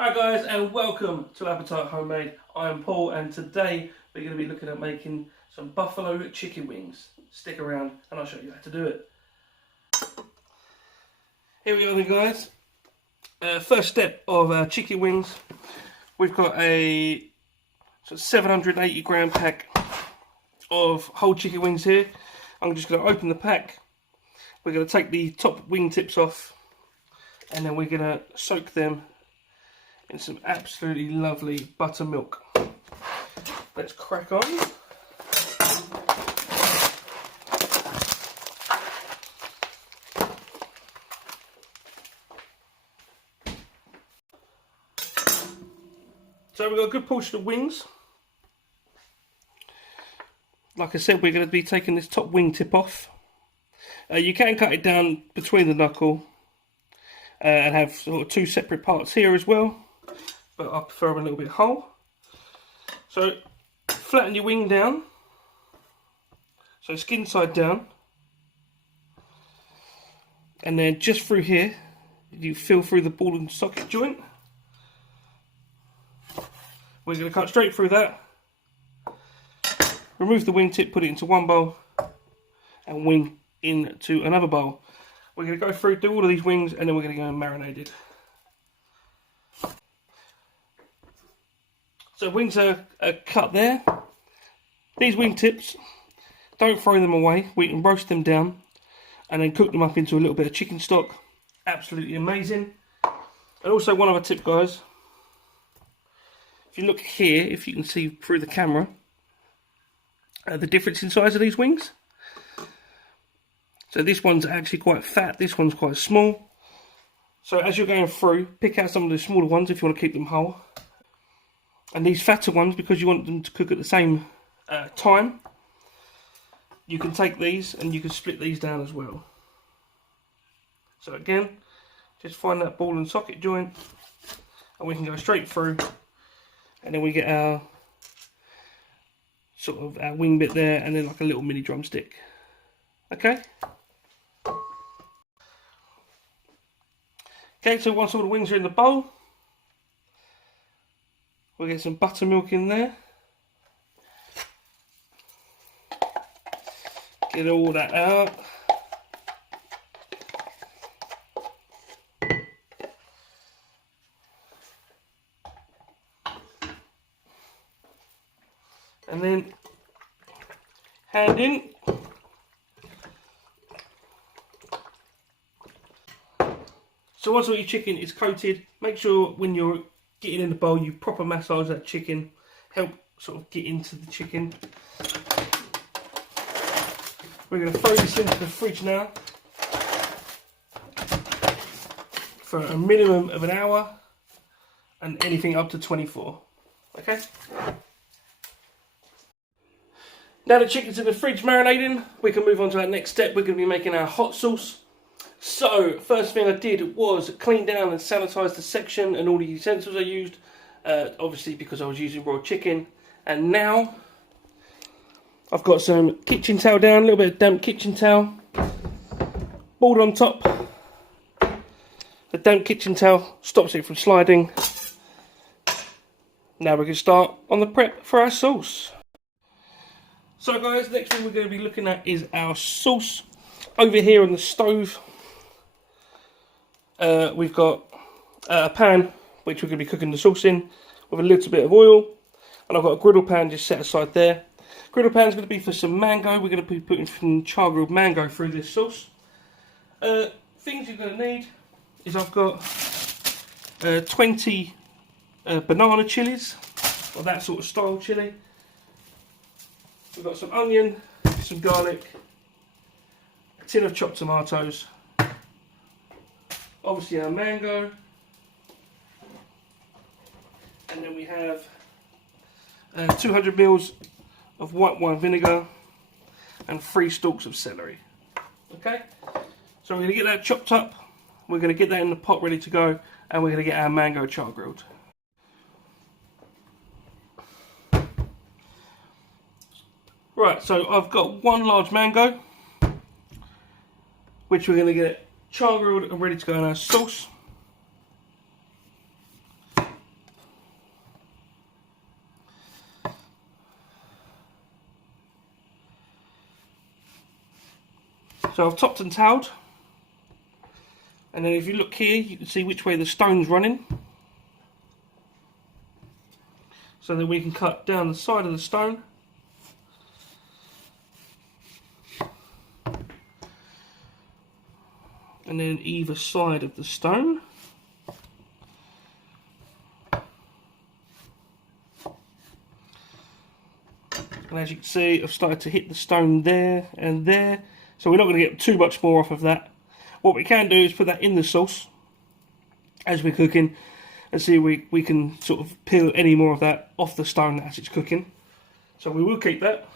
Hi guys, and welcome to Appetite Homemade. I am Paul, and today we're going to be looking at making some buffalo chicken wings. Stick around and I'll show you how to do it. Here we go then guys. First step of our chicken wings. We've got a 780 gram pack of whole chicken wings here. I'm just going to open the pack. We're going to take the top wing tips off, and then we're going to soak them in some absolutely lovely buttermilk. Let's crack on. So we've got a good portion of wings. Like I said, we're going to be taking this top wing tip off. You can cut it down between the knuckle and have sort of two separate parts here as well, but I prefer them a little bit whole. So flatten your wing down, so skin side down, and then just through here you feel through the ball and socket joint. We're going to cut straight through that, remove the wingtip, put it into one bowl, and wing into another bowl. We're going to go through, do all of these wings, and then we're going to go and marinate it. So wings are cut there. These wing tips, don't throw them away. We can roast them down and then cook them up into a little bit of chicken stock. Absolutely amazing. And also one other tip guys. If you look here, if you can see through the camera, the difference in size of these wings. So this one's actually quite fat, this one's quite small. So as you're going through, pick out some of the smaller ones if you want to keep them whole. And these fatter ones, because you want them to cook at the same time, you can take these and you can split these down as well. So again, just find that ball and socket joint, and we can go straight through, and then we get our sort of our wing bit there, and then like a little mini drumstick. Okay. Okay, so once all the wings are in the bowl, we'll get some buttermilk in there. Get all that out. And then hand in. So once all your chicken is coated, make sure when you're getting in the bowl you proper massage that chicken, help sort of get into the chicken. We're going to throw this into the fridge now for a minimum of an hour, and anything up to 24. Okay? Now the chicken's in the fridge marinating, we can move on to our next step. We're going to be making our hot sauce. So, first thing I did was clean down and sanitize the section and all the utensils I used, obviously because I was using raw chicken. And now, I've got some kitchen towel down, a little bit of damp kitchen towel, board on top. The damp kitchen towel stops it from sliding. Now we can start on the prep for our sauce. So guys, next thing we're going to be looking at is our sauce. Over here on the stove, we've got a pan which we're going to be cooking the sauce in with a little bit of oil, and I've got a griddle pan just set aside there. Griddle pan is going to be for some mango. We're going to be putting some char grilled mango through this sauce. Things you're going to need is I've got 20 banana chilies, or that sort of style chili. We've got some onion, some garlic, a tin of chopped tomatoes, obviously our mango, and then we have 200 ml of white wine vinegar and 3 stalks of celery. Okay, so we're going to get that chopped up, we're going to get that in the pot ready to go, and we're going to get our mango char grilled. Right, so I've got one large mango, which we're going to get char grilled and ready to go in our sauce. So I've topped and tailed, and then if you look here you can see which way the stone's running, so that we can cut down the side of the stone. And then either side of the stone. And as you can see, I've started to hit the stone there and there. So we're not going to get too much more off of that. What we can do is put that in the sauce as we're cooking, and see if we can sort of peel any more of that off the stone as it's cooking. So we will keep that.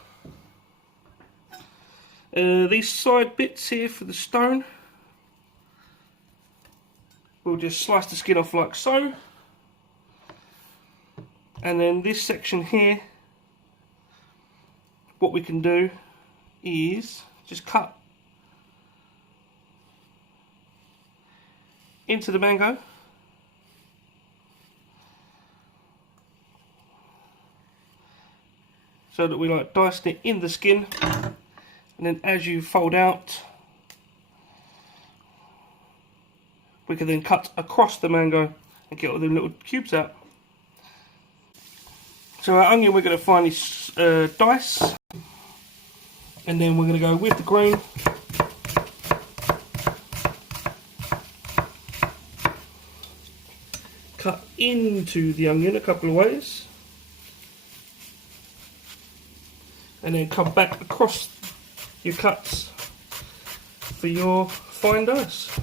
These side bits here for the stone, we'll just slice the skin off like so. And then this section here, what we can do is just cut into the mango. So that we like diced it in the skin, and then as you fold out, we can then cut across the mango and get all the little cubes out. So our onion we're going to finely dice, and then we're going to go with the grain. Cut into the onion a couple of ways, and then come back across your cuts for your fine dice.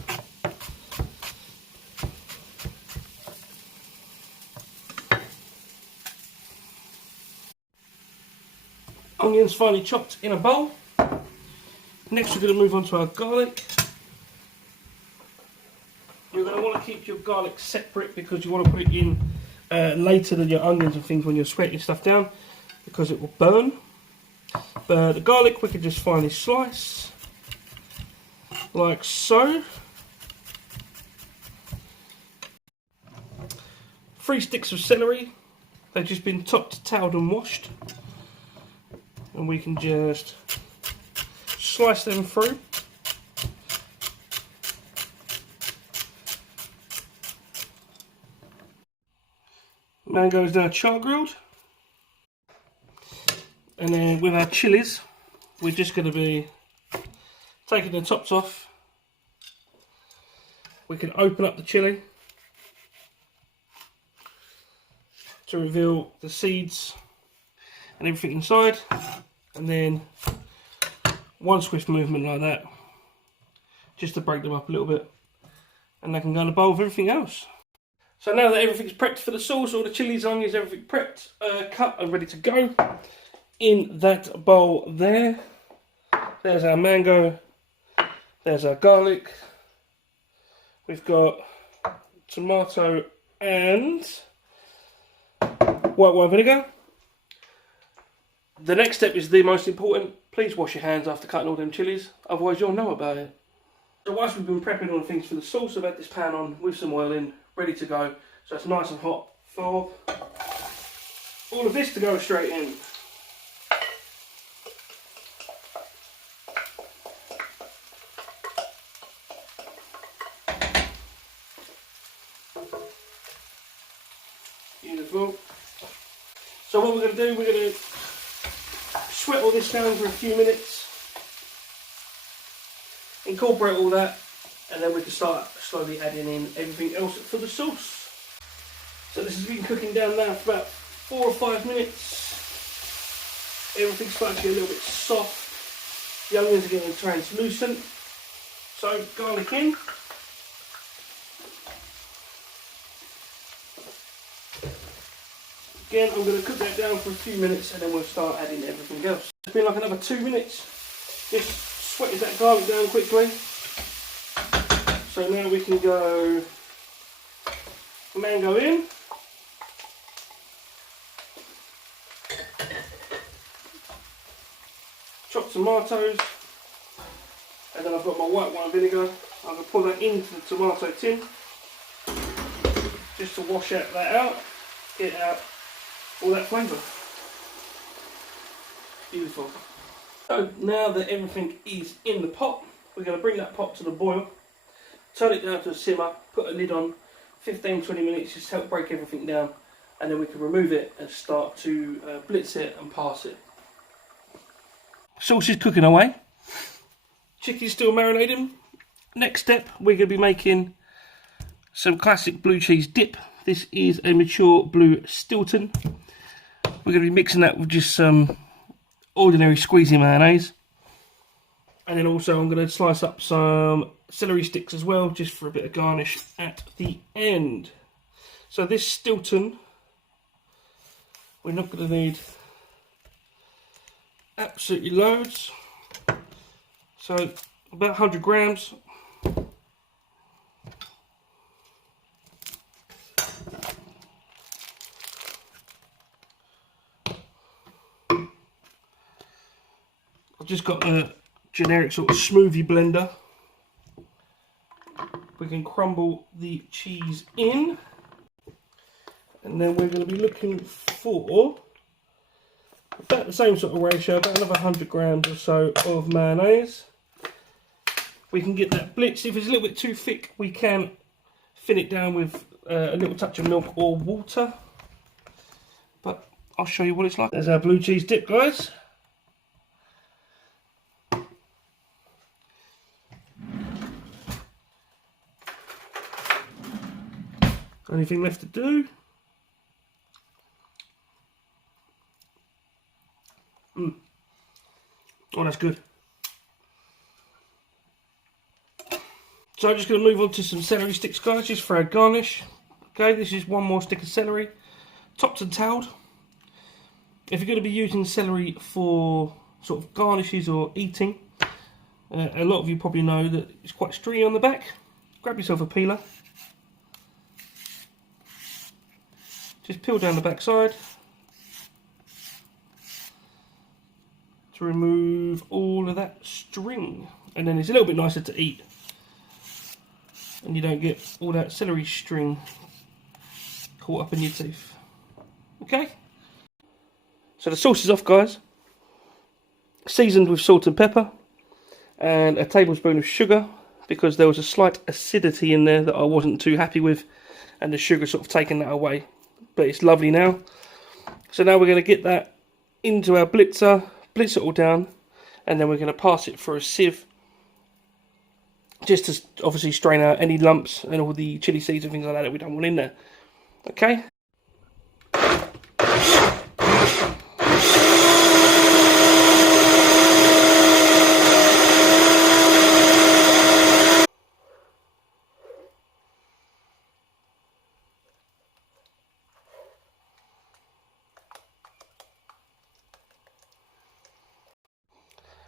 Onions finely chopped in a bowl. Next we're going to move on to our garlic. You're going to want to keep your garlic separate because you want to put it in later than your onions and things when you're sweating stuff down, because it will burn. But the garlic we can just finely slice like so. 3 sticks of celery. They've just been topped, tailed and washed. And we can just slice them through. Mango is now char grilled. And then with our chilies, we're just going to be taking the tops off. We can open up the chili to reveal the seeds and everything inside. And then one swift movement like that, just to break them up a little bit, and they can go in a bowl with everything else. So now that everything's prepped for the sauce, all the chilies, onions, everything prepped, cut and ready to go in that bowl there. There's our mango, there's our garlic, we've got tomato and white wine vinegar. The next step is the most important. Please wash your hands after cutting all them chilies, otherwise you'll know about it. So whilst we've been prepping all the things for the sauce, I've had this pan on with some oil in, ready to go. So it's nice and hot for all of this to go straight in. Beautiful. So what we're going to do, we're going to sweat all this down for a few minutes, incorporate all that, and then we can start slowly adding in everything else for the sauce. So this has been cooking down now for about 4 or 5 minutes. Everything's starting to get a little bit soft. The onions are getting translucent. So garlic in. Again, I'm going to cook that down for a few minutes and then we'll start adding everything else. It's been like another 2 minutes. Just sweated that garlic down quickly. So now we can go mango in. Chopped tomatoes. And then I've got my white wine vinegar. I'm going to pour that into the tomato tin. Just to wash that out. Get out all that flavour. Beautiful. So now that everything is in the pot, we're going to bring that pot to the boil, turn it down to a simmer, put a lid on, 15-20 minutes, just help break everything down, and then we can remove it and start to blitz it and pass it. Sauce is cooking away. Chicken's still marinating. Next step, we're going to be making some classic blue cheese dip. This is a mature blue Stilton. We're going to be mixing that with just some ordinary squeezy mayonnaise. And then also I'm going to slice up some celery sticks as well, just for a bit of garnish at the end. So this Stilton, we're not going to need absolutely loads. So about 100 grams. I've just got a generic sort of smoothie blender. We can crumble the cheese in, and then we're going to be looking for about the same sort of ratio, about another 100 grams or so of mayonnaise. We can get that blitzed. If it's a little bit too thick, we can thin it down with a little touch of milk or water. But I'll show you what it's like. There's our blue cheese dip, guys. Anything left to do? Oh, that's good. So I'm just going to move on to some celery sticks, guys, just for our garnish. Okay, this is one more stick of celery, topped and tailed. If you're going to be using celery for sort of garnishes or eating, a lot of you probably know that it's quite stringy on the back. Grab yourself a peeler. Just peel down the back side to remove all of that string, and then it's a little bit nicer to eat, and you don't get all that celery string caught up in your teeth. Okay, so the sauce is off, guys. Seasoned with salt and pepper and a tablespoon of sugar, because there was a slight acidity in there that I wasn't too happy with, and the sugar sort of taken that away. But it's lovely now. So now we're going to get that into our blitzer, blitz it all down, and then we're going to pass it for a sieve, just to obviously strain out any lumps and all the chili seeds and things like that we don't want in there. Okay.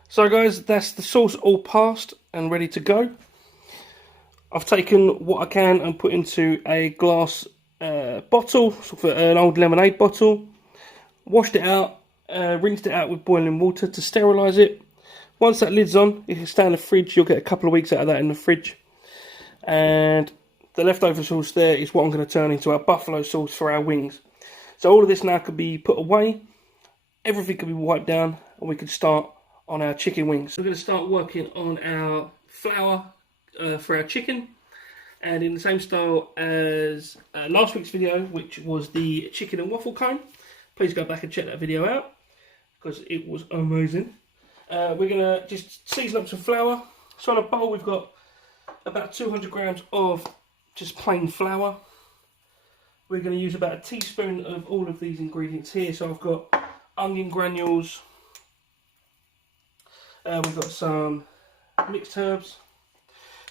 So guys, that's the sauce all passed and ready to go. I've taken what I can and put into a glass bottle, sort of an old lemonade bottle. Washed it out, rinsed it out with boiling water to sterilise it. Once that lid's on, you can stay in the fridge. You'll get a couple of weeks out of that in the fridge. And the leftover sauce there is what I'm going to turn into our buffalo sauce for our wings. So all of this now could be put away. Everything could be wiped down, and we could start on our chicken wings. We're going to start working on our flour for our chicken, and in the same style as last week's video, which was the chicken and waffle cone. Please go back and check that video out, because it was amazing. We're going to just season up some flour. So on a bowl we've got about 200 grams of just plain flour. We're going to use about a teaspoon of all of these ingredients here. So I've got onion granules, we've got some mixed herbs,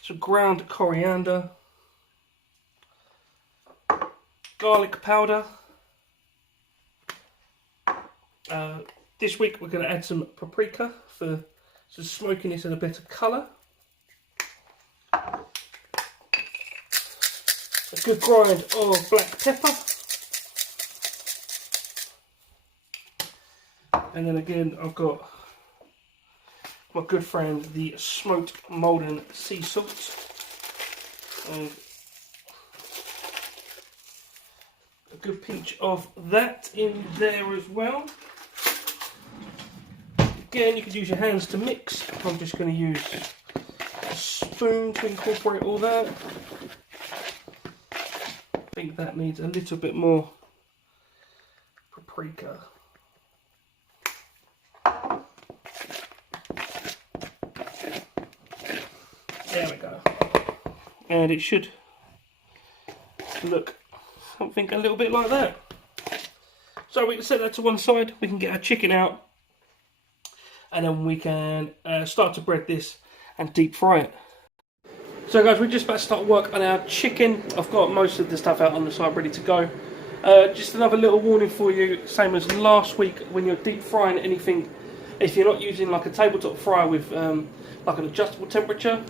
some ground coriander, garlic powder. This week we're going to add some paprika for some smokiness and a better colour. A good grind of black pepper. And then again I've got my good friend the smoked Malden sea salt, and a good pinch of that in there as well. Again, you could use your hands to mix. I'm just going to use spoon to incorporate all that. I think that needs a little bit more paprika. There we go. And it should look something a little bit like that. So we can set that to one side, we can get our chicken out, and then we can start to bread this and deep fry it. So guys, we're just about to start work on our chicken. I've got most of the stuff out on the side ready to go. Just another little warning for you, same as last week, when you're deep frying anything, if you're not using like a tabletop fryer with like an adjustable temperature,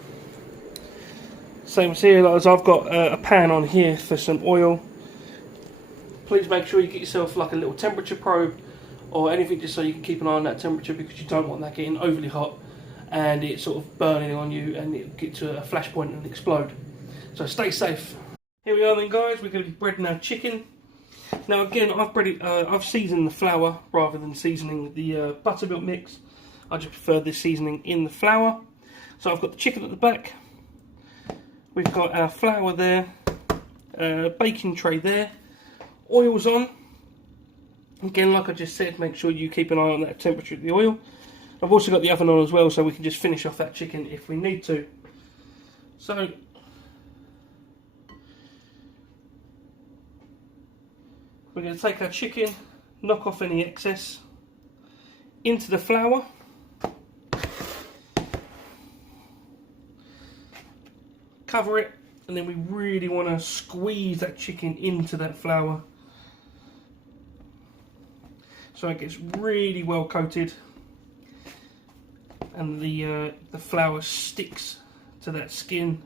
same as here, as I've got a pan on here for some oil. Please make sure you get yourself like a little temperature probe or anything, just so you can keep an eye on that temperature, because you don't want that getting overly hot and it sort of burning on you and it get to a flash point and explode. So stay safe. Here we are then guys, we're going to be breading our chicken. Now again, I've seasoned the flour rather than seasoning the buttermilk mix. I just prefer this seasoning in the flour. So I've got the chicken at the back, we've got our flour there, baking tray there, oil's on. Again, like I just said, make sure you keep an eye on that temperature of the oil. I've also got the oven on as well, so we can just finish off that chicken if we need to. So we're going to take our chicken, knock off any excess into the flour. Cover it, and then we really want to squeeze that chicken into that flour so it gets really well coated and the flour sticks to that skin.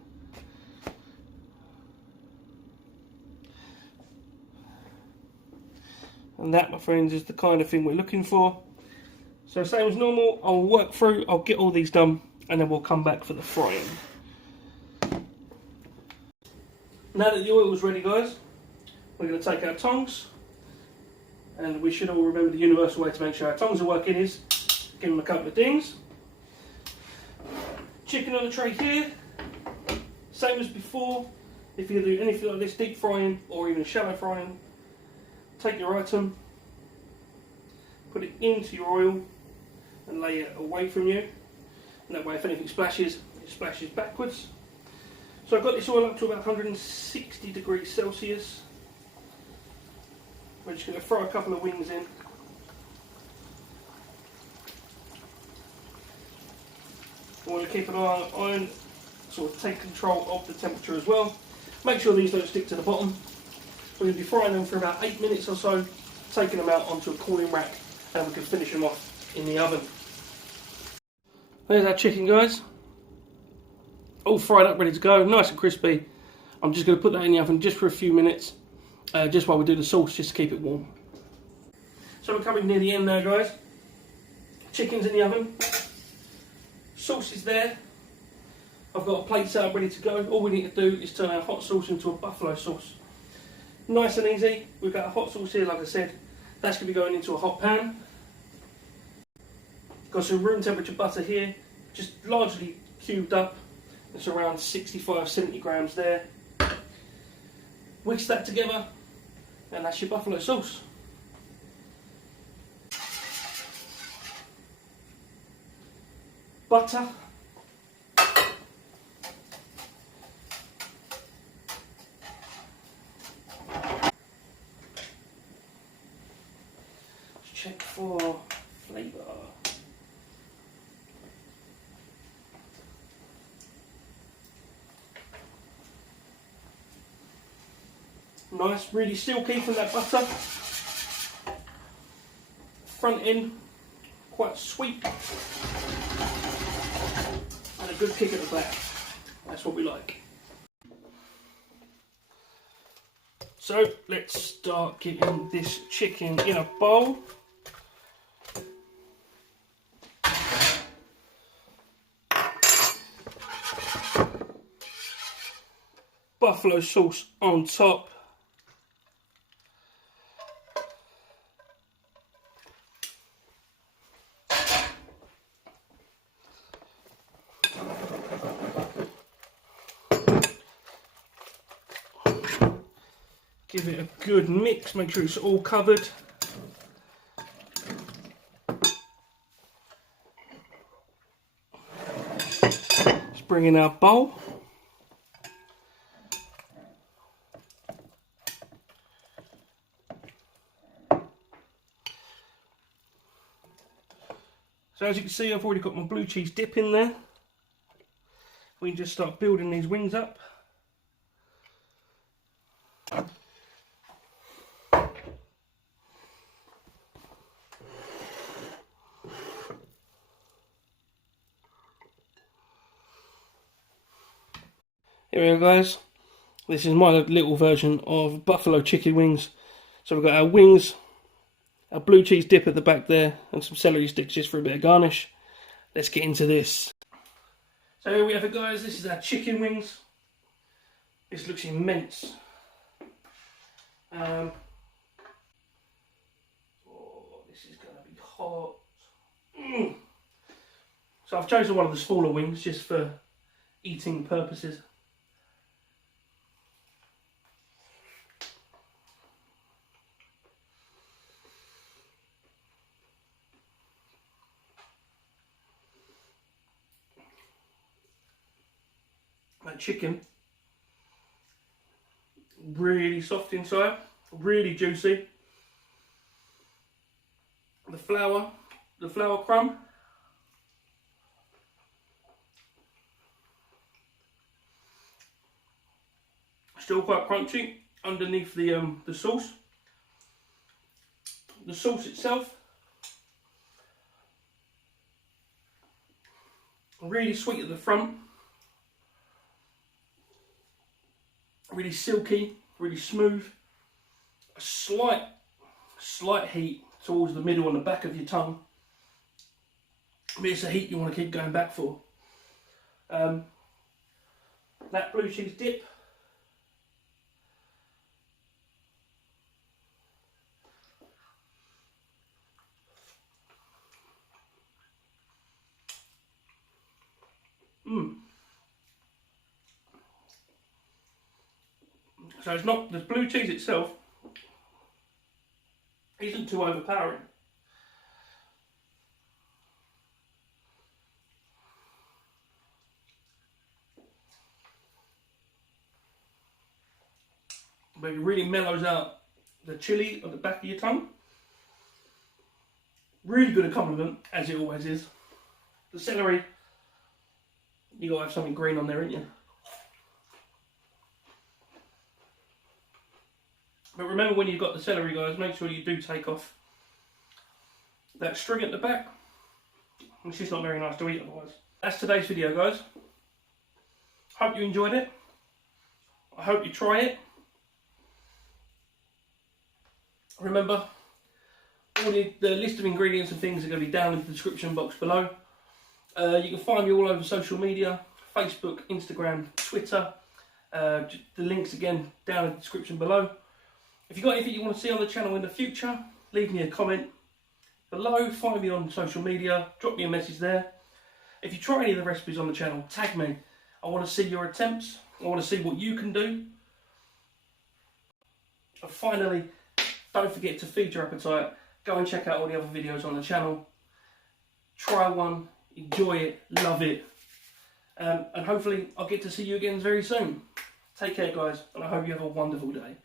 And that, my friends, is the kind of thing we're looking for. So same as normal, I'll work through, I'll get all these done, and then we'll come back for the frying. Now that the oil is ready guys, we're going to take our tongs, and we should all remember the universal way to make sure our tongs are working is give them a couple of dings. Chicken on the tray here, same as before. If you do anything like this, deep frying or even shallow frying, take your item, put it into your oil and lay it away from you, and that way if anything splashes, it splashes backwards. So I've got this oil up to about 160 degrees Celsius. We're just going to throw a couple of wings in. We want to keep an eye on the iron, sort of take control of the temperature as well. Make sure these don't stick to the bottom. We're going to be frying them for about 8 minutes or so, taking them out onto a cooling rack, and we can finish them off in the oven. There's our chicken guys. All fried up, ready to go, nice and crispy. I'm just going to put that in the oven just for a few minutes, just while we do the sauce, just to keep it warm. So we're coming near the end now guys. Chicken's in the oven, sauce is there. I've got a plate set up ready to go. All we need to do is turn our hot sauce into a buffalo sauce. Nice and easy. We've got a hot sauce here, like I said. That's going to be going into a hot pan. Got some room temperature butter here, just largely cubed up. It's around 65-70 grams there. Whisk that together, and that's your buffalo sauce. Butter. Check for flavour. Nice, really silky from that butter. Front end, quite sweet. And a good kick at the back. That's what we like. So let's start getting this chicken in a bowl. Buffalo sauce on top. Give it a good mix, make sure it's all covered. Let's bring in our bowl. So as you can see, I've already got my blue cheese dip in there. We can just start building these wings up. Here we go, guys. This is my little version of buffalo chicken wings. So we've got our wings, our blue cheese dip at the back there, and some celery sticks just for a bit of garnish. Let's get into this. So here we have it, guys. This is our chicken wings. This looks immense. Oh, this is going to be hot. So I've chosen one of the smaller wings just for eating purposes. That chicken, really soft inside, really juicy. The flour crumb, still quite crunchy underneath the sauce. The sauce itself, really sweet at the front. Really silky, really smooth. A slight heat towards the middle and the back of your tongue. But it's a heat you want to keep going back for. That blue cheese dip. So it's not, the blue cheese itself isn't too overpowering. But it really mellows out the chilli on the back of your tongue. Really good accompaniment, as it always is. The celery, you gotta have something green on there, ain't you? But remember, when you've got the celery, guys, make sure you do take off that string at the back. It's just not very nice to eat otherwise. That's today's video, guys. Hope you enjoyed it. I hope you try it. Remember, all the list of ingredients and things are going to be down in the description box below. You can find me all over social media, Facebook, Instagram, Twitter. The links again down in the description below. If you've got anything you want to see on the channel in the future, leave me a comment below, find me on social media, drop me a message there. If you try any of the recipes on the channel, tag me. I want to see your attempts, I want to see what you can do. And finally, don't forget to feed your appetite, go and check out all the other videos on the channel. Try one, enjoy it, love it, and hopefully I'll get to see you again very soon. Take care, guys, and I hope you have a wonderful day.